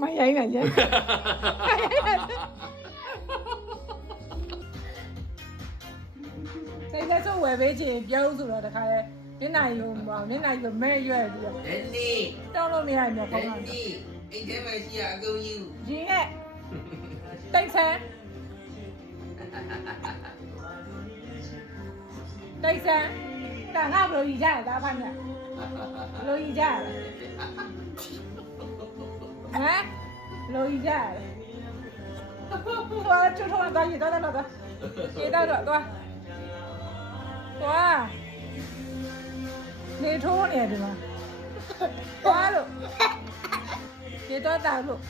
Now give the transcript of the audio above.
မရိုင်းလိုက်ရစိတ်သက်ဆိုးဝယ်ပေးချင်ပြောဆိုတော့တခါလဲနင်းနိုင်ရုံပေါ့နင်းနိုင်ဆိုမဲ့ရွက်ပြီးတော့ဒီနေ့ တောင်းလို့မရရင်တော့ခေါ ဒီ င်းတော့ နေ့အိမ်ထဲမှာရှိရအကုန်ယူ ရင်နဲ့တိတ်ဆန်းတိတ်ဆန်းဒါငါဘယ်လိုကြီးကြရတာဖားမြတ်ဘယ်လိုကြီးကြရလဲဟမ်ဘယ်လိုကြီးကြရလဲသွားချွတ်ထွက်သွားရေတော့တော့ရေတော့သွားနေထိုးနေတယ်ဒီမှာသွားလို့ရေတော့တာလို့